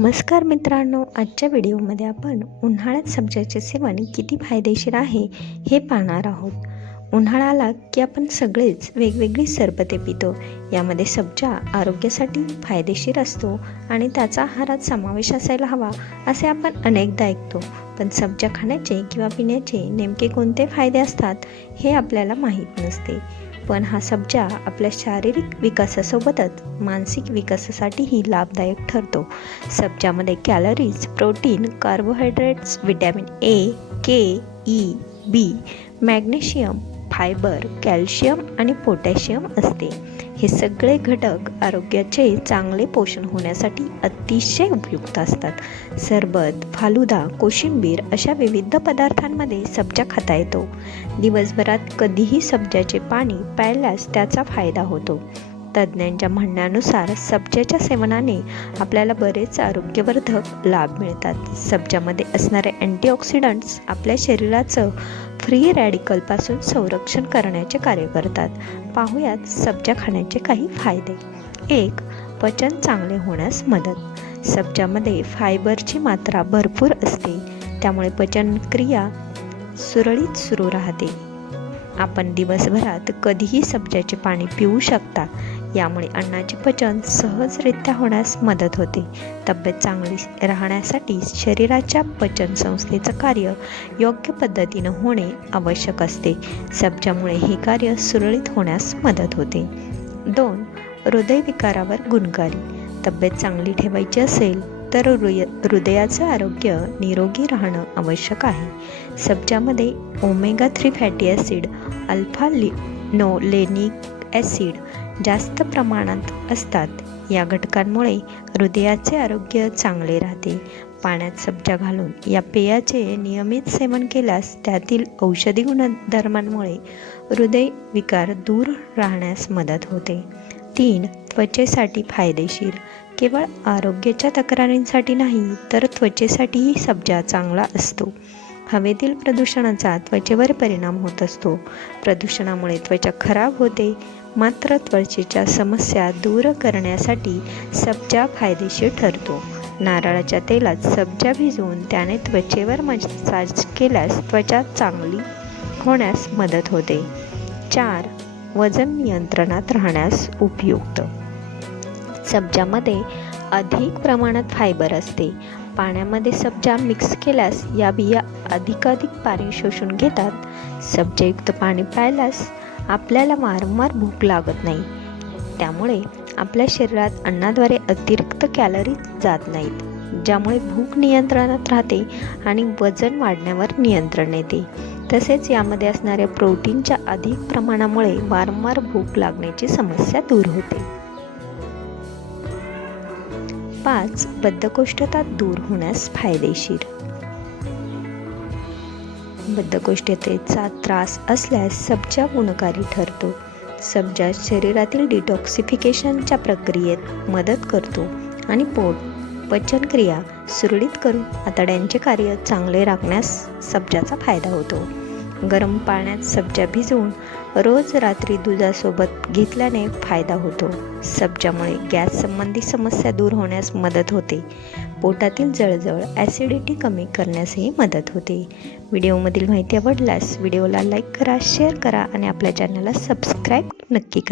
नमस्कार मित्रांनो आजच्या व्हिडिओमध्ये आपण उन्हाळ्यात सब्जाचे सेवन किती फायदेशीर आहे हे पाहणार आहोत. उन्हाळा आला की आपण सगळेच वेगवेगळी सरबते पितो यामध्ये सब्जा आरोग्यासाठी फायदेशीर असतो आणि त्याचा आहारात समावेश असायला हवा असे आपण अनेकदा ऐकतो. पण सब्जा खाण्याचे किंवा पिण्याचे नेमके कोणते फायदे असतात हे आपल्याला माहीत नसते. पण हा सब्जा आपल्या शारीरिक विकासासोबतच मानसिक विकासासाठीही लाभदायक ठरतो. सब्जामध्ये calories protein carbohydrates vitamin A K E B magnesium fibre calcium आणि पोटॅशियम असते. हे सगळे घटक आरोग्याचे चांगले पोषण होण्यासाठी अतिशय उपयुक्त असतात. सरबत फालुदा कोशिंबीर अशा विविध पदार्थांमध्ये सब्जा खाता येतो. दिवसभरात कधीही सब्जाचे पाणी प्यायल्यास त्याचा फायदा होतो. तज्ज्ञांच्या म्हणण्यानुसार सब्जाच्या सेवनाने आपल्याला बरेच आरोग्यवर्धक लाभ मिळतात. सब्जामध्ये असणारे अँटीऑक्सिडंट्स आपल्या शरीराचं फ्री रॅडिकलपासून संरक्षण करण्याचे कार्य करतात. पाहूयात सब्जा खाण्याचे काही फायदे. एक पचन चांगले होण्यास मदत. सब्जामध्ये फायबरची मात्रा भरपूर असते. त्यामुळे पचनक्रिया सुरळीत सुरू राहते. आपण दिवसभरात कधीही सब्जाचे पाणी पिऊ शकता. यामुळे अन्नाचे पचन सहजरित्या होण्यास मदत होते. तब्येत चांगली राहण्यासाठी शरीराच्या पचन संस्थेचं कार्य योग्य पद्धतीनं होणे आवश्यक असते. सब्जामुळे हे कार्य सुरळीत होण्यास मदत होते. दोन हृदयविकारावर गुणकारी. तब्येत चांगली ठेवायची असेल तर हृदय हृदयाचं आरोग्य निरोगी राहणं आवश्यक आहे. सब्जामध्ये omega three fatty acid alpha linolenic acid जास्त प्रमाणात असतात. या घटकांमुळे हृदयाचे आरोग्य चांगले राहते. पाण्यात सब्जा घालून या पेयाचे नियमित सेवन केल्यास त्यातील औषधी गुणधर्मांमुळे हृदय विकार दूर राहण्यास मदत होते. तीन त्वचेसाठी फायदेशीर. केवळ आरोग्याच्या तक्रारींसाठी नाही तर त्वचेसाठीही सब्जा चांगला असतो. हवेतील प्रदूषणाचा त्वचेवर परिणाम होत असतो. प्रदूषणामुळे त्वचा खराब होते. मात्र त्वचेच्या समस्या दूर करण्यासाठी सब्जा फायदेशीर ठरतो. नारळाच्या तेलात सब्जा भिजवून त्याने त्वचेवर मसाज केल्यास त्वचा चांगली होण्यास मदत होते. चार वजन नियंत्रणात राहण्यास उपयुक्त. सब्जामध्ये अधिक प्रमाणात फायबर असते. पाण्यामध्ये सब्जा मिक्स केल्यास या बिया अधिकाधिक पाणी शोषून घेतात. सब्जायुक्त पाणी प्यायल्यास आपल्याला वारंवार भूक लागत नाही. त्यामुळे आपल्या शरीरात अन्नाद्वारे अतिरिक्त कॅलरी जात नाहीत ज्यामुळे भूक नियंत्रणात राहते आणि वजन वाढण्यावर नियंत्रण येते. तसेच यामध्ये असणाऱ्या प्रोटीनच्या अधिक प्रमाणामुळे वारंवार भूक लागण्याची समस्या दूर होते. पाच बद्धकोष्ठता दूर होण्यास फायदेशीर. बद्धकोष्ठतेचा त्रास असल्यास सबजा गुणकारी ठरतो. सब्जा शरीरातील डिटॉक्सिफिकेशनच्या प्रक्रियेत मदत करतो आणि पोट पचनक्रिया सुरळीत करून आतड्यांचे कार्य चांगले राखण्यास सबजाचा फायदा होतो. गरम पाण्यात सबजा भिजवून रोज रात्री दुधासोबत घेतल्याने फायदा होतो. सब्जामुळे गॅस संबंधी समस्या दूर होण्यास मदत होते. पोटातील जळजळ ॲसिडिटी कमी करण्यासही मदत होते. व्हिडिओमधील माहिती आवडल्यास व्हिडिओला लाईक करा शेअर करा आणि आपल्या चॅनलला सबस्क्राईब नक्की करा.